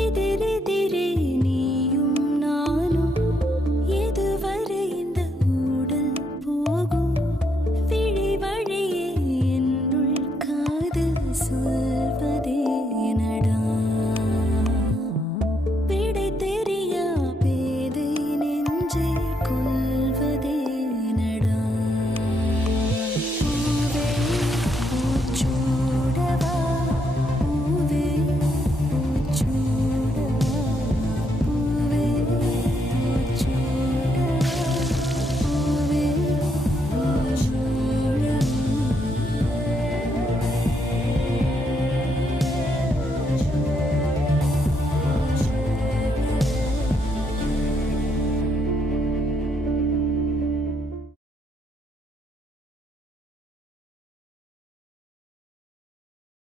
எதிரெதிரே நீயும் நானும் எதுவரை இந்த ஊடல் போகும் விழி வழியே என்னுள் காதல் சொல்வதே நடா விடை தெரியா பேதை நெஞ்சை கொள்வதே நடா பூவே பூச்சூடவா பூவே பூச்சூடவா பூவே பூச்சூடவா பூவே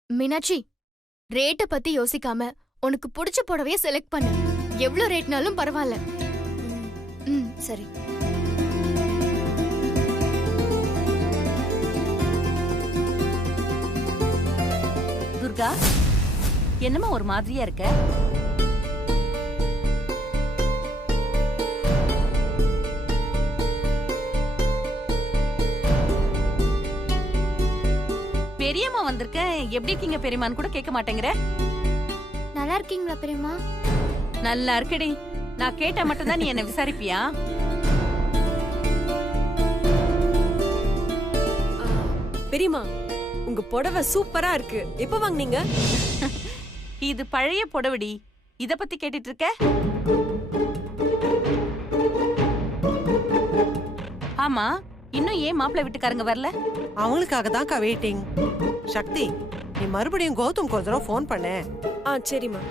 மீனாட்சி, ரேட்ட பத்தி யோசிக்காம உனக்கு பிடிச்ச புடவைய செலக்ட் பண்ணு. எவ்வளவு ரேட்னாலும் பரவாயில்ல. சரி. துர்கா, என்னம்மா ஒரு மாதிரியா இருக்க? பெரியம்மா வந்திருக்கேன், எப்படி இருக்கீங்க பெரியம்மான்னு கூட கேட்க மாட்டேங்கிற. நல்லா இருக்கீங்களா பெரியம்மா? நல்லா இருக்கடி. நான் கேட்டா மட்டும்தான் நீ என்ன விசாரிப்பியா? பெரியம்மா, உங்க புடவை சூப்பரா இருக்கு. எப்ப வாங்குனீங்க? இது பழைய புடவடி. இத பத்தி கேட்டுட்டு இருக்க? ஆமா, இன்னும் ஏன் மாப்பிள்ளை வீட்டுக்காரங்க வரல? அவங்களுக்காக தான் வெயிட்டிங். சக்தி, நீ மறுபடியும் கௌதம் கொஞ்சம் ஃபோன் பண்ண. சரிம்மா.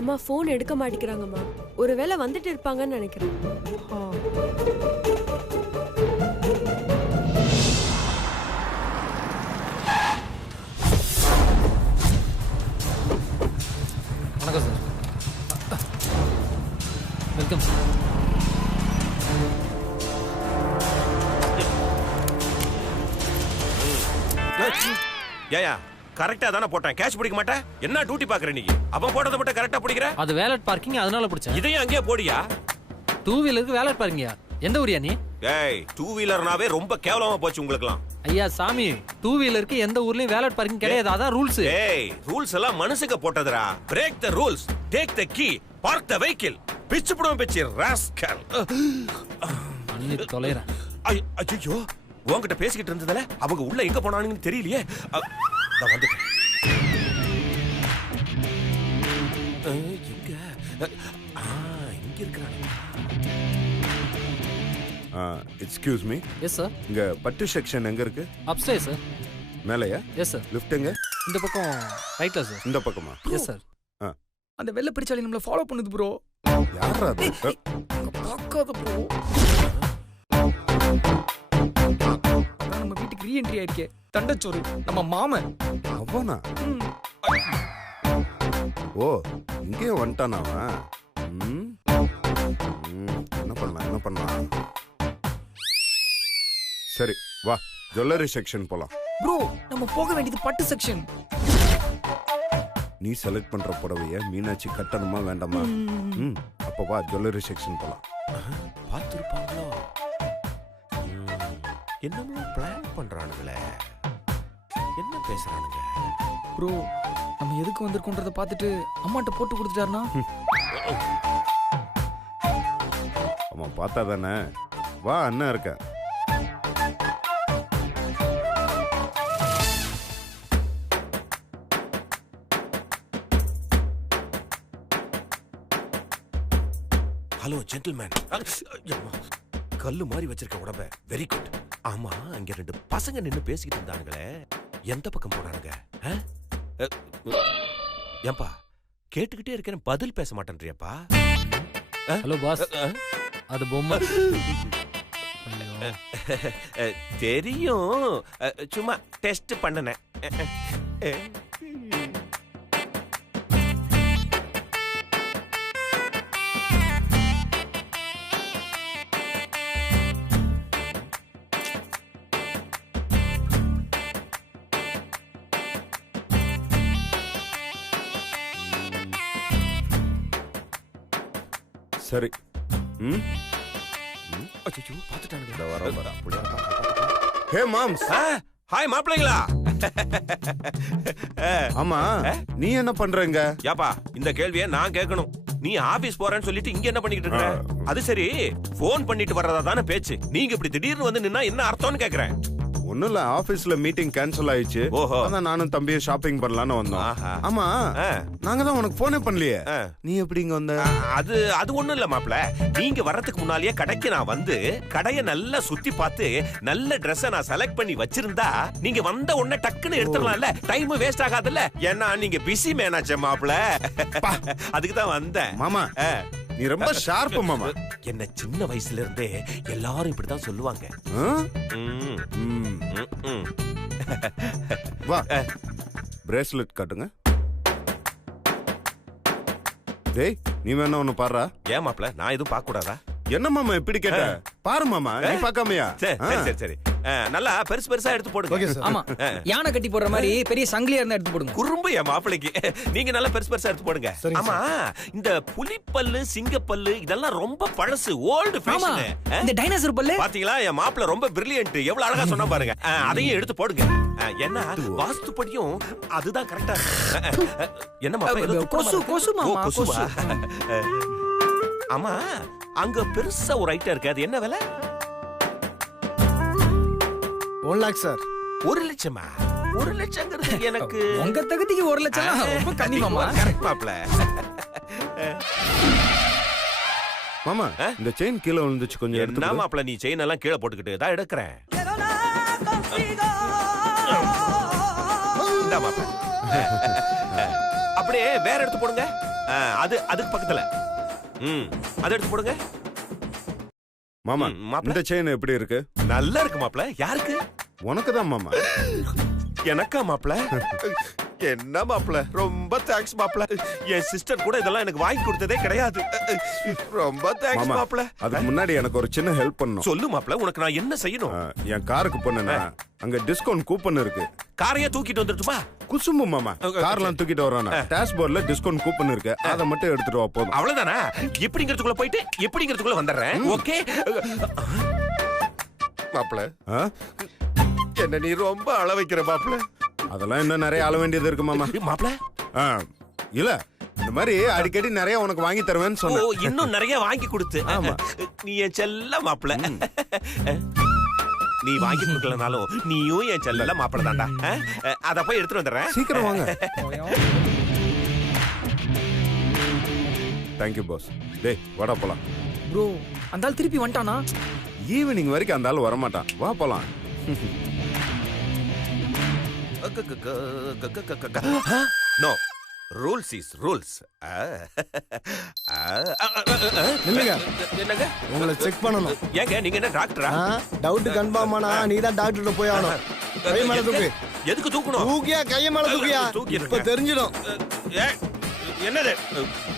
அம்மா ஃபோன் எடுக்க மாட்டேங்கிறாங்கம்மா. ஒருவேளை வந்துட்டு இருப்பாங்கன்னு நினைக்கிறேன். வணக்கம் சார். Welcome sir. ஏயா கரெக்டா தானே போட்டேன். கேஷ் பிடிக்க மாட்டேன். என்ன டியூட்டி பாக்குற நீ? அவன் போட்டதை மட்டும் கரெக்டா பிடிக்கிற? அது வேலட் பார்க்கிங், அதனால பிடிச்சேன். இதையும் அங்கேயே போடியா? 2 வீலருக்கு வேலட் பார்க்கிங்கயா? எந்த ஊரியா நீ? ஏய், 2 வீலர்னாவே ரொம்ப கேவலமா போச்சு உங்களுக்குலாம். ஐயா சாமி, 2 வீலருக்கு எந்த ஊர்லயும் வேலட் பார்க்கிங் கிடையாது. அதான் ரூல்ஸ். ஏய், ரூல்ஸ் எல்லாம் மனுஷங்க போட்டதுடா. Break the rules, take the key, park the vehicle. பிச்சு புடுவேன் பிச்சு ராஸ்கல். அண்ணி தொலைறேன். ஐயோ, உன்கிட்ட பேசிக்கிட்டு இருந்ததுல அவங்க உள்ள எங்க போனானுங்கன்னு தெரியலையே. நான் வந்துட்டேன். எங்க? இங்க இருக்கறானே. Excuse me. Yes sir. இங்க பட்டு செக்ஷன் எங்க இருக்கு? Upstairs sir. மேலையா? Yes sir. லிஃப்ட் எங்க? இந்த பக்கம் ரைட்ல சார். இந்த பக்கமா? Yes sir. அந்த வெள்ள பிரிச்சாலி நம்மள ஃபாலோ பண்ணுது ப்ரோ. யாரா அது? பார்க்காத ப்ரோ. நம்ம வீட்டுக்கு ரீஎன்ட்ரி ஆயிருக்கே. தண்டச்சோறு நம்ம மாமன். அவனா? ஓ, இங்கே வந்துட்டானா அவன்? என்ன பண்ணலாம்? சரி வா, ஜுவல்லரி செக்ஷன் போலாம். ப்ரோ, நம்ம போக வேண்டியது பட்டு செக்ஷன். நீ செலக்ட் பண்ற புடவைய மீனாட்சி கட்டணுமா வேண்டாமா? அப்ப வா, ஜுவல்லரி செக்ஷன் போலாம். பார்த்திருப்பாங்களோ? என்னமோ பிளான் பண்றானுங்களே. என்ன பேசுறானுங்க? ப்ரோ, நம்ம எதுக்கு வந்திருக்கோன்றத பார்த்துட்டு அம்மாட்ட போட்டு கொடுத்துட்டாருனா? அவன் பார்த்தா தானே. வா, அண்ணன் இருக்க. Hello gentleman. கல்லு மாதிரி வச்சிருக்க உடம்ப. Very good. ஆமா, அங்க 2 பசங்க நின்னு பேசிக்கிட்டு இருந்தானுங்களே, எந்த பக்கம் போனானுங்க? ஏன்பா கேட்டுக்கிட்டே இருக்கேன், பதில் பேச மாட்டேன்றியப்பா? ஹலோ பாஸ், அது பொம்மை. தெரியும், சும்மா டெஸ்ட் பண்ணனேன். சரி. ம் அச்சோ பாத்துட்டானுங்க. இந்த வர ஹே மாம்ஸ். ஹாய் மாப்பிள்ளைங்களா. ஆமா நீ என்ன பண்றங்க? யாப்பா இந்த கேள்வியை நான் கேட்கணும். நீ ஆபீஸ் போறேன்னு சொல்லிட்டு இங்க என்ன பண்ணிட்டு இருக்க? அது சரி, போன் பண்ணிட்டு வர்றதா தானே பேச்சு. நீங்க இப்படி திடீர்னு வந்து நின்னா என்ன அர்த்தம்னு கேக்குறேன். ஒண்ணும் இல்ல, ஆபீஸ்ல மீட்டிங் கேன்சல் ஆயிடுச்சு. அதான் நானும் தம்பியும் ஷாப்பிங் பண்ணலாம்னு வந்தோம். ஆமா நாங்க தான் உனக்கு போனே பண்ணலையே, நீ எப்படி இங்க வந்த? அது ஒண்ணும் இல்ல மாப்ள, நீங்க வர்றதுக்கு முன்னாலேயே கடைக்கு நான் வந்து கடைய நல்லா சுத்தி பார்த்து நல்ல Dress நான் செலக்ட் பண்ணி வச்சிருந்தா நீங்க வந்த உடனே டக்குன்னு எடுத்துடலாம்ல, டைம் வேஸ்ட் ஆகாதுல்ல. ஏன்னா நீங்க பிஸி மேனாச்சே மாப்ள, அதுக்கு தான் வந்தேன். மாமா நீ ரொம்ப ஷார்ப் மாமா. என்ன சின்ன வயசுல இருந்தே எல்லாரும் இப்படிதான் சொல்லுவாங்க. வா பிரேஸ்லெட் காட்டுங்க. டேய் நீ வேணா ஒண்ணு பாருடா. ஏன் மாப்ள நான் எதுவும் பார்க்க கூடாதா? என்ன மாமா இப்படி கேட்ட? பாரு மாமா, நீ பார்க்காமையா? சரி சரி, நல்லா பெருசு பெருசா எடுத்து போடுங்க. ஆமா யானை கட்டி போடுற மாதிரி பெரிய சங்கிலியா இருந்தா எடுத்து போடுங்க. குறும்பு என் மாப்பிளைக்கு, நீங்க நல்லா பெருசு பெருசா எடுத்து போடுங்க. ஆமா இந்த புலிப்பல்லு சிங்கப்பல்லு இதெல்லாம் ரொம்ப பழசு, ஓல்டு ஃபேஷன். இந்த டைனோசர் பல்லு பாத்தீங்களா, என் மாப்பிளை ரொம்ப பிரில்லியன்ட், எவ்வளவு அழகா சொன்னா பாருங்க. அதையும் எடுத்து போடுங்க. என்ன வாஸ்துபடியும் அதுதான் கரெக்டா இருக்கு. என்ன மாப்பிளை கொசு மாமா, கொசு. ஆமா அங்க பெருசா ஒரு ஐட்டம் இருக்கு, அது என்ன விலை? 1 lakh சார். 1 லட்சமா? 1 லட்சங்கிறது எனக்கு உங்க தகுதிக்கு 1 லட்சம் ரொம்ப கம்மி மாமா. கரெக்ட் மாப்ள. மாமா இந்த செயின் கீழே விழுந்துச்சு, கொஞ்சம் எடுத்து. என்ன மாப்ள நீ செயின் எல்லாம் கீழே போட்டுக்கிட்டு தான் எடுக்கிறேன். இந்த மாப்ள அப்படியே வேற எடுத்து போடுங்க. அதுக்கு பக்கத்துல அதை எடுத்து போடுங்க. மாமா இந்த செயின் எப்படி இருக்கு? நல்லா இருக்கு மாப்ள. யாருக்கு? உனக்கு தான் மாமா. எனக்கா மாப்ள? என்ன மாப்ள, ரொம்ப தேங்க்ஸ் மாப்ள. என் சிஸ்டர் கூட இதெல்லாம் எனக்கு வாங்கி கொடுத்ததே கிடையாது. ரொம்ப தேங்க்ஸ் மாப்ள. அதுக்கு முன்னாடி எனக்கு ஒரு சின்ன ஹெல்ப் பண்ணணும். சொல்லு மாப்ள, உனக்கு நான் என்ன செய்யணும்? என் காருக்கு பண்ணனா அங்க டிஸ்கவுண்ட் கூப்பன் இருக்கு. காரையே தூக்கிட்டு வந்துட்டுமா? குசும்பு மாமா, கார்லாம் தூக்கிட்டு வரானா, டேஷ்போர்ட்ல டிஸ்கவுண்ட் கூப்பன் இருக்கு, அதை மட்டும் எடுத்துட்டு வா போதும். அவ்வளவுதானா? எப்படிங்கிறதுக்குள்ள போயிட்டு எப்படிங்கிறதுக்குள்ள வந்துடுறேன். ஓகே மாப்ள, என்ன நீ ரொம்ப அள வைக்கிற மாப்ள. அதெல்லாம் இன்னும் நிறைய அள வேண்டியது இருக்கு மாமா. மாப்ள இல்ல இந்த மாதிரி அடிக்கடி நிறைய உனக்கு வாங்கி தருவேன்னு சொன்னேன். இன்னும் நிறைய வாங்கி கொடுத்து. ஆமா நீ என் செல்ல மாப்ள. நீ வாங்கி கொடுக்கலனாலும் நீயும் என் செல்ல மாப்பிள தான்டா. அத போய் எடுத்துட்டு வந்துடுறேன். சீக்கிரம் வாங்க. Thank you boss. டேய் வாடா போலாம். ப்ரோ அந்த ஆள் திருப்பி வந்துட்டானா? ஈவினிங் வரைக்கும் அந்த ஆள் வரமாட்டான், வா போலாம். No, rules is rules. நில்லுங்க. என்னங்க? உங்களை செக் பண்ணணும். ஏங்க நீங்க என்ன டாக்டரா? டவுட் கன்ஃபார்ம் ஆனா நீ தான் டாக்டர்கிட்ட போய் ஆகணும். கை மேல தூக்கு. எதுக்கு தூக்கணும்? தூக்கியா, கைய மேல தூக்கியா. இப்ப தெரிஞ்சிடும். என்னது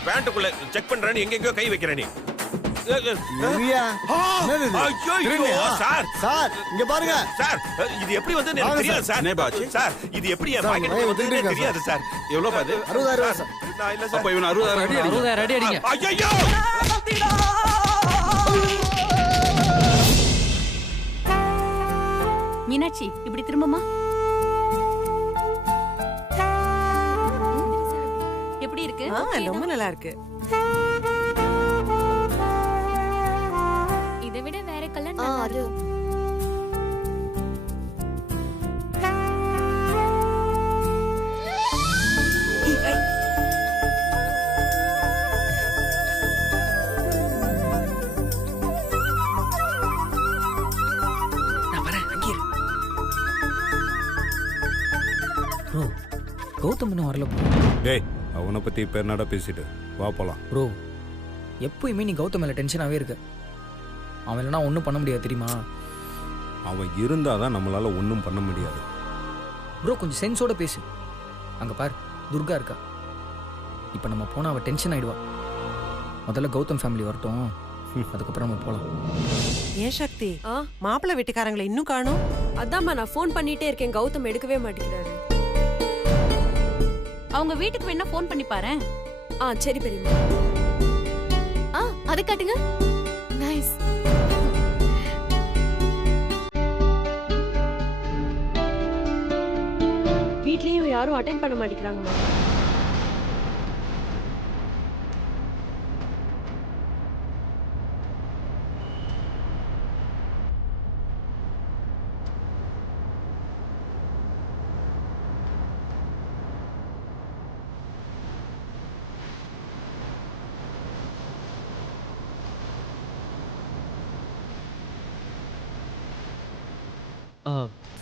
பேண்ட்டுக்குள்ள செக் பண்றேன்னு எங்கெங்கயோ கை வைக்கிற நீ. சார் இங்க பாருங்க சார், இது எப்படி வந்து எனக்கு தெரியாது சார். சார் இது எப்படி என் பாக்கெட்ல வந்து தெரியாது சார். எவ்வளவு பாது? 60,000 சார். நான் இல்ல சார். அப்ப இவன் 60,000 அடி அடிங்க. 60,000 அடி அடிங்க. ஐயோ! மீனாட்சி இப்படி திரும்பமா. எப்படி இருக்கு? ரொம்ப நல்லா இருக்கு. இதை விட வேற கலர் நல்லா இருக்கு. ப்ரோ கௌதம் இன்னும் வரல ப்ரோ. டேய் அவனை பத்தி இப்ப என்னடா பேசிட்டு, வா போலாம். ப்ரோ எப்பயுமே நீ கௌதம் மேல டென்ஷனாவே இருக்கு. அவன் இல்லைனா ஒன்றும் பண்ண முடியாது தெரியுமா? அவன் இருந்தாதான் நம்மளால ஒன்றும் பண்ண முடியாது. ப்ரோ கொஞ்சம் சென்ஸோட பேசு. அங்க பார் துர்கா இருக்கா. இப்போ நம்ம போனா அவ டென்ஷன் ஆயிடுவா. முதல்ல கௌதம் ஃபேமிலி வரட்டும், அதுக்கப்புறம் நம்ம போலாம். ஏன் சக்தி மாப்பிள்ளை வீட்டுக்காரங்களை இன்னும் காணோம்? அதாம்மா நான் ஃபோன் பண்ணிட்டே இருக்கேன், கௌதம் எடுக்கவே மாட்டேங்கிறாரு. அவங்க வீட்டுக்கு வேணா ஃபோன் பண்ணி பாரு. சரி பெரியம்மா. அது அத காட்டுங்க. நைஸ். வீட்லயும் யாரும் அட்டென்ட் பண்ண மாட்டேங்கிறாங்கம்மா.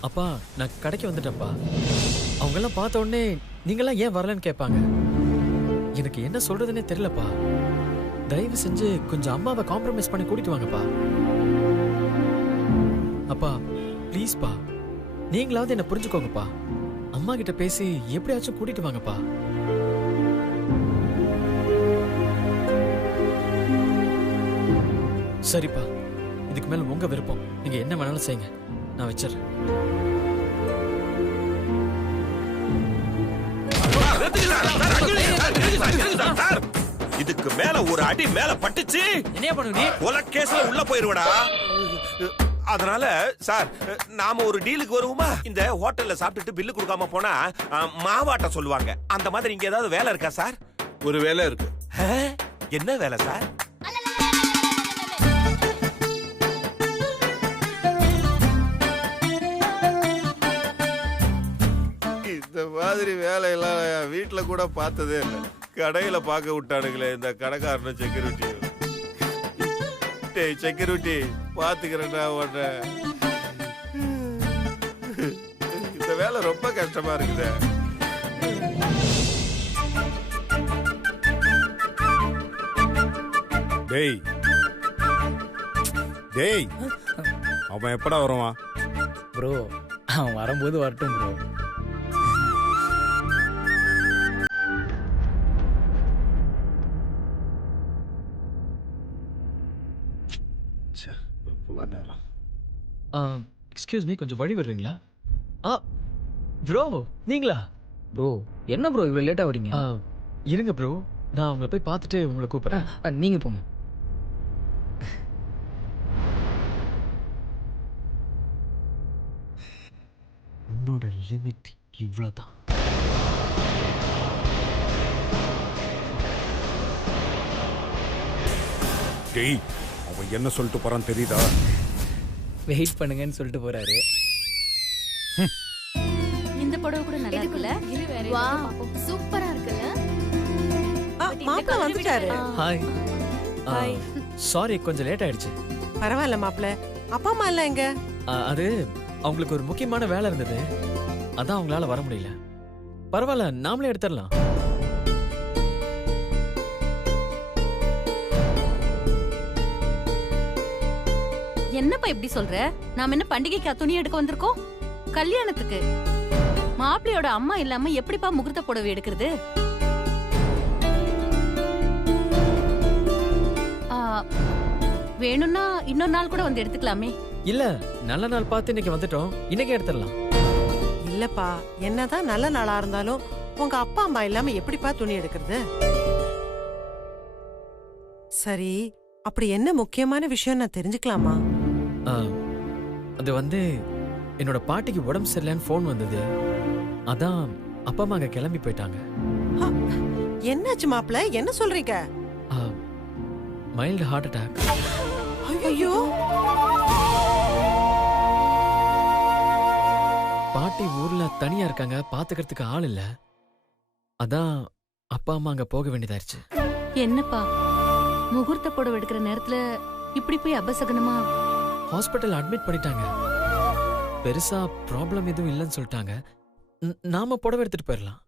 அப்பா நான் கடைக்கு வந்துட்டேன்ப்பா. அவங்கெல்லாம் பார்த்த உடனே நீங்களாம் ஏன் வரலன்னு கேட்பாங்க. எனக்கு என்ன சொல்றதுன்னே தெரியலப்பா. தயவு செஞ்சு கொஞ்சம் அம்மாவை காம்ப்ரமைஸ் பண்ணி கூட்டிட்டு வாங்கப்பா. அப்பா ப்ளீஸ்ப்பா, நீங்களாவது என்ன புரிஞ்சுக்கோங்கப்பா. அம்மா கிட்ட பேசி எப்படியாச்சும் கூட்டிட்டு வாங்கப்பா. சரிப்பா, இதுக்கு மேல உங்க விருப்பம். நீங்க என்ன வேணாலும் செய்யுங்க, நான் வச்சிடறேன். இதுக்கு மேல ஒரு அடி மேல பட்டுச்சு என்ன பண்ணுவ நீ? கொலை கேஸ்ல உள்ள போயிருவடா. அதனால சார் நாம ஒரு டீலுக்கு வருவோமா? இந்த ஹோட்டல்ல சாப்பிட்டுட்டு பில்லு கொடுக்காம போனா மாவாட்ட சொல்லுவாங்க. அந்த மாதிரி இங்க ஏதாவது வேலை இருக்கா சார்? ஒரு வேலை இருக்கு. என்ன வேலை சார்? இந்த மாதிரி வேலையெல்லாம் வீட்டுல கூட பார்த்ததே இல்லை. கடையில பார்க்க விட்டானுங்களே இந்த கடைக்காரனும் செக்யூரிட்டியும். டேய் செக்யூரிட்டி, பாத்துக்கிறேன்டா உன்ன. இந்த வேலை ரொம்ப கஷ்டமா இருக்குது. டேய் டேய், அவன் எப்படா வருவான்? ப்ரோ அவன் வரும்போது வரட்டும் ப்ரோ. எக்ஸ்கியூஸ் மீ, கொஞ்சம் வழி வருவீங்களா? ப்ரோ நீங்களா? ப்ரோ என்ன ப்ரோ இவ்வளோ லேட்டாக வரீங்க? இருங்க ப்ரோ, நான் அவங்களை போய் பார்த்துட்டு உங்களை கூப்பிட்றேன். நீங்கள் போங்க. உன்னோட லிமிட் இவ்வளோதான். டேய், அவன் என்ன சொல்லிட்டு போறான் தெரியுதா? வெயிட் பண்ணுங்கன்னு சொல்லிட்டு போறாரு. இந்த புடவை கூட நல்லா இருக்குல்ல? வா, சூப்பரா இருக்குல்ல? மாப்பிள்ள வந்துட்டாரு. ஹாய். சாரி கொஞ்சம் லேட் ஆயிடுச்சு. பரவாயில்ல மாப்பிள்ள. அப்பா அம்மா எல்லாம் எங்க? அது அவங்களுக்கு ஒரு முக்கியமான வேலை இருந்தது, அதான் அவங்களால வர முடியல. பரவாயில்ல, நாமளே எடுத்துடலாம். என்னப்பா இப்படி சொல்ற? நாம என்ன பண்டிகைக்கு துணி எடுக்க வந்திருக்கோம்? கல்யாணத்துக்கு. மாப்பிள்ளையோட அம்மா இல்லாம எப்படிப்பா முகூர்த்த புடவை எடுக்கிறது? வேணும்னா இன்னொரு நாள் கூட வந்து எடுத்துக்கலாமே. இல்ல, நல்ல நாள் பார்த்து இன்னைக்கு வந்துட்டோம், இன்னைக்கு எடுத்துடலாம். இல்லப்பா, என்னதான் நல்ல நாளா இருந்தாலும் உங்க அப்பா அம்மா இல்லாம எப்படிப்பா துணி எடுக்கிறது? சரி, அப்படி என்ன முக்கியமான விஷயம் நான் தெரிஞ்சுக்கலாமா? அது வந்து என்னோட பாட்டிக்கு உடம்பு சரியில்லைன்னு ஃபோன் வந்தது, அதான் அப்பா அம்மா அங்க கிளம்பி போயிட்டாங்க. என்னாச்சு மாப்பிள்ள, என்ன சொல்றீங்க? Mild heart attack. ஐயோ, பாட்டி ஊர்ல தனியா இருக்காங்க, பாத்துக்கிறதுக்கு ஆள் இல்ல, அதான் அப்பா அம்மா அங்க போக வேண்டியதாயிருச்சு. என்னப்பா முகூர்த்த புடவை எடுக்கிற நேரத்துல இப்படி போய் அபசகனமா? ஹாஸ்பிட்டல் அட்மிட் பண்ணிட்டாங்க, பெருசா ப்ராப்ளம் எதுவும் இல்லைன்னு சொல்லிட்டாங்க. நாம புடவை எடுத்துட்டு போயிடலாம்.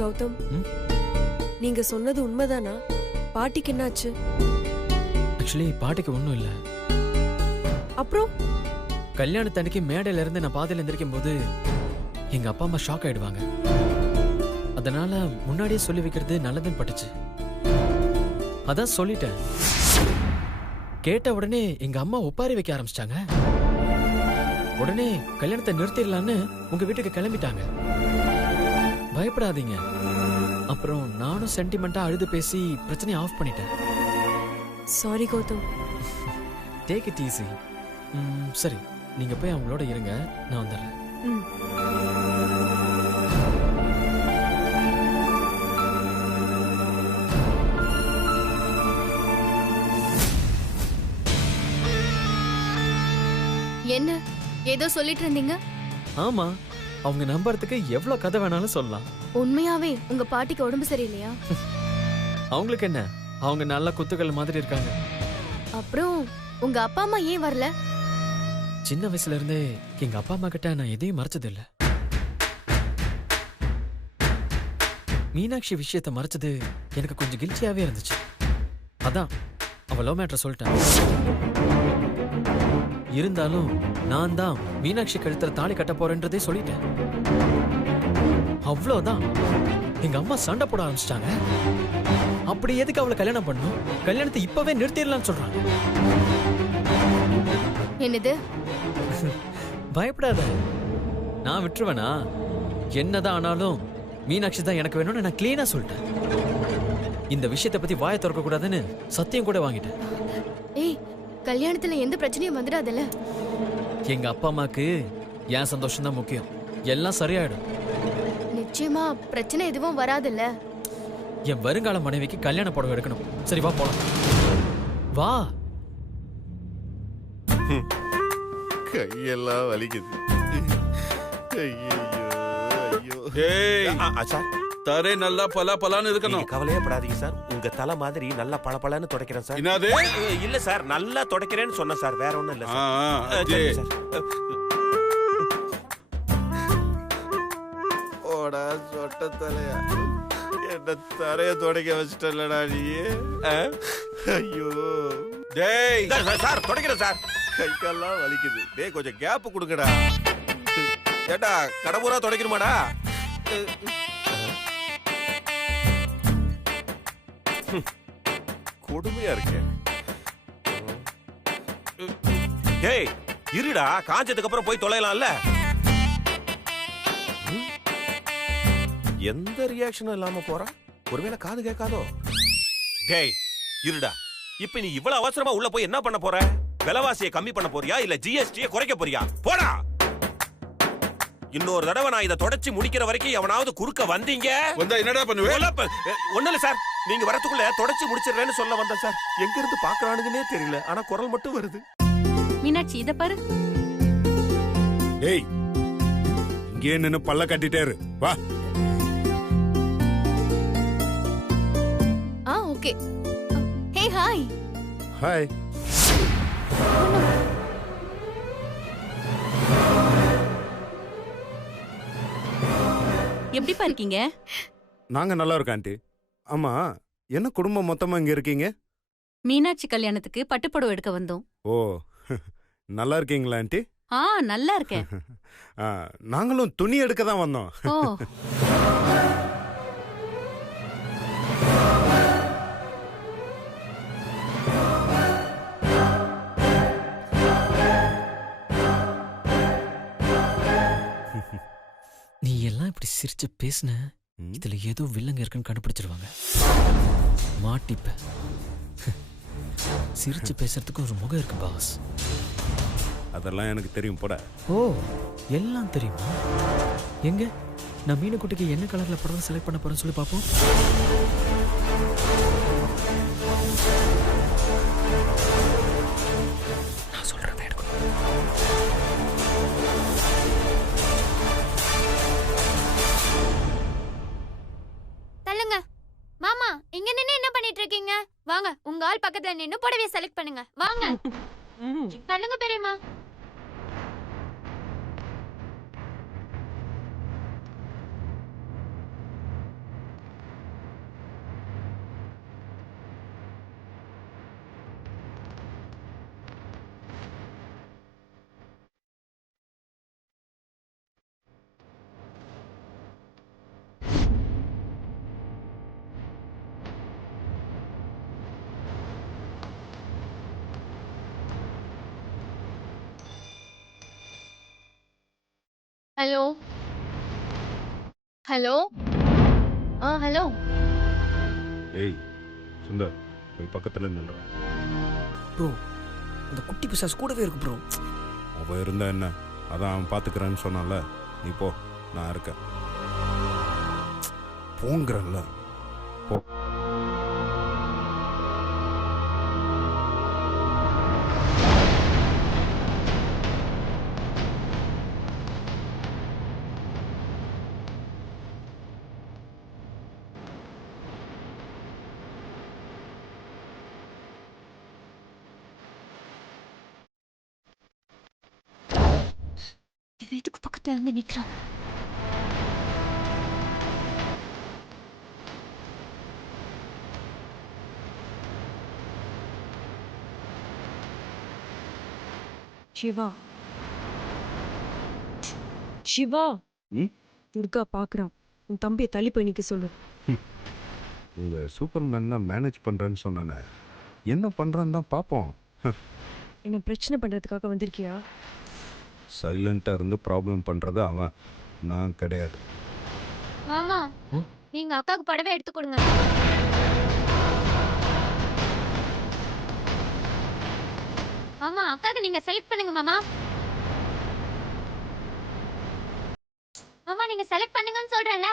கௌதம், நீங்க சொன்னது உண்மைதானா? பாட்டிக்கு என்னாச்சு? ஆக்சுவலி பாட்டிக்கு ஒன்றும் இல்லை. அப்புறம் கல்யாணத்தன்னைக்கு மேடையில இருந்து நான் பாதையில எந்திரிக்கும் போது எங்க அப்பா அம்மா ஷாக் ஆயிடுவாங்க, அதனால முன்னாடியே சொல்லி வைக்கிறது நல்லதுன்னு பட்டுச்சு, அதான் சொல்லிட்டேன். கேட்ட உடனே எங்க அம்மா ஒப்பாரி வைக்க ஆரம்பிச்சிட்டாங்க. உடனே கல்யாணத்தை நிறுத்திடலான்னு உங்க வீட்டுக்கு கிளம்பிட்டாங்க. பயப்படாதீங்க. அப்புறம் நானும் சென்டிமெண்டா அழுது பேசி பிரச்சனையை ஆஃப் பண்ணிட்டேன். Sorry Gautham. Take it easy. சரி, நீங்க போய் அவங்களோட இருங்க, நான் வந்துடுறேன். என்ன ஏதோ சொல்லிட்டு இருந்தீங்க? ஆமா, அவங்க நம்புறதுக்கு எவ்வளவு கதை வேணாலும் சொல்லலாம். உண்மையாவே உங்க பாட்டிக்கு உடம்பு சரியில்லையா? அவங்களுக்கு என்ன, அவங்க நல்ல குத்துக்கள் மாதிரி இருக்காங்க. அப்புறம் உங்க அப்பா அம்மா ஏன் வரல? சின்ன வயசுல இருந்தே எங்க அப்பா அம்மா கிட்ட நான் எதையும் மறைச்சது இல்ல. மீனாட்சி விஷயத்தை மறைச்சது எனக்கு கொஞ்சம் கில்ச்சியாவே இருந்துச்சு. அதான் அவ லவ் மேட்டர் சொல்லிட்டேன். இருந்தாலும் நான் தான் மீனாட்சி கழுத்துல தாலி கட்ட போறேன்றதே சொல்லிட்டேன். அவ்வளவுதான். எங்க அம்மா சண்டை போட ஆரம்பிச்சிட்டாங்க. அப்படி எதுக்கு அவளை கல்யாணம் பண்ணும்? கல்யாணத்தை இப்பவே நிறுத்திடலாம்னு சொல்றாங்க. என்னது? பயப்படாத, நான் விட்டுருவேனா? என்னதான் ஆனாலும் மீனாட்சி தான் எனக்கு வேணும்னு நான் கிளீனா சொல்லிட்டேன். இந்த விஷயத்தை பத்தி வாயை திறக்க கூடாதுன்னு சத்தியம் கூட வாங்கிட்டேன். ஏய், கல்யாணத்துல எந்த பிரச்சனையும் வந்துடாதல்ல? எங்க அப்பா அம்மாக்கு என் சந்தோஷம் தான் முக்கியம். எல்லாம் சரியாயிடும். நிச்சயமா பிரச்சனை எதுவும் வராதுல்ல? என் வருங்கால மனைவிக்கு கல்யாண புடவை எடுக்கணும். சரி வா போலாம். வா. கையெல்லாம் வலிக்குது. ஐயோ ஐயோ. ஏய், சார் தரை நல்லா பலான்னு இருக்கணும். கவலையே படாதீங்க சார், உங்க தலை மாதிரி நல்லா பளபளன்னு துடைக்கிறேன் சார். என்னது? இல்ல சார், நல்லா துடைக்கிறேன்னு சொன்னேன் சார், வேற ஒண்ணும் இல்ல சார். சரி சார். ஓடா சொட்ட தலையா, என்ன தரைய துடைக்க வச்சிட்டலடா நீ. ஐயோ டேய் சார், துடைக்கிறேன் சார். கை கால்லாம் வலிக்குது. டேய் கொஞ்சம் கேப் கொடுங்கடா. ஏட்டா கடவுரா துடைக்கணுமாடா? கொடுமையா இருக்கு. டேய் இருடா, காஞ்சதுக்கு அப்புறம் போய் தொலையலாம்ல. எந்த ரியாக்ஷனும் இல்லாம போறா? ஒருவேளை காது கேட்காதோ? டேய் இருடா, இப்ப நீ இவ்வளவு அவசரமா உள்ள போய் என்ன பண்ண போற? விலைவாசியை கம்மி பண்ண போறியா இல்ல ஜிஎஸ்டியை குறைக்க போறியா? போடா. இன்னொரு தடவை நான் இதை தொடச்சி முடிக்கிற வரைக்கும் எவனாவது குறுக்க வந்தீங்க என்னடா பண்ணுவேன்? ஒண்ணு இல்ல சார், நீங்க வரதுக்குள்ள தொடச்சி முடிச்சிடுறேன்னு சொல்ல வந்தேன் சார். எங்க இருந்து பாக்குறானுங்கன்னே தெரியல, ஆனா குரல் மட்டும் வருது. மீனாட்சி இத பாரு. டேய் இங்கே நின்னு பல்ல கட்டிட்டே இரு. வா. ஓகே. Hey hi. ஹாய். எப்படிப்பா இருக்கீங்க? நாங்க நல்லா இருக்கோம் ஆண்டி. ஆமா, என்ன குடும்பம் மொத்தமா இங்க இருக்கீங்க? மீனாட்சி கல்யாணத்துக்கு பட்டுப்புடவை எடுக்க வந்தோம். ஓ, நல்லா இருக்கீங்களா ஆண்டி? நல்லா இருக்கேன். நாங்களும் துணி எடுக்க தான் வந்தோம். ஓ. நீ எல்லாம் இப்படி சிரிச்சு பேசுன, இதுல ஏதோ வில்லங்க இருக்குன்னு கண்டுபிடிச்சிருவாங்க. மாட்டிப்ப. சிரிச்சு பேசுறதுக்கு ஒரு முகம் இருக்கு பாஸ். அதெல்லாம் எனக்கு தெரியும் போட. ஓ, எல்லாம் தெரியுமா? எங்க நான் மீனுக்குட்டிக்கு என்ன கலர்ல புடவை செலக்ட் பண்ண போறேன்னு சொல்லி பாப்போம். நான் சொல்றதை எடுக்கணும். தள்ளுங்க மாமா, இங்க நின்னு என்ன பண்ணிட்டு இருக்கீங்க? வாங்க, உங்க ஆள் பக்கத்துல நின்னு புடவைய செலக்ட் பண்ணுங்க. வாங்க. தள்ளுங்க பெரியம்மா. Hello hello hello. ஏய் சுந்தர் போய் பக்கத்துல நின்று. ப்ரோ அந்த குட்டி பிசாஸ் கூடவே இருக்கு ப்ரோ. அவன் இருந்தா என்ன, அதான் அவன் பாத்துக்கிறேன்னு சொன்னான்ல. நீ போ, நான் இருக்கேன். போங்கிறல்ல போ. வீட்டுக்கு பக்கத்துல இருந்து நிக்கிறான். சிவா சிவா துர்கா பாக்குறான். உன் தம்பியை தள்ளி போய் நிக்க சொல்லு. உங்க சூப்பர்மேன் தான் மேனேஜ் பண்றேன்னு சொன்னானே, என்ன பண்றான்னு தான் பார்ப்போம். என்ன பிரச்சனை பண்றதுக்காக வந்திருக்கியா? சைலண்டா இருந்து ப்ராப்ளம் பண்றது அவன், நான் கிடையாது. மாமா நீங்க அக்காவுக்கு புடவை எடுத்து கொடுங்க. மாமா அக்காவுக்கு நீங்க செலக்ட் பண்ணுங்க மாமா. மாமா நீங்க செலக்ட் பண்ணுங்கன்னு சொல்றேன்ல.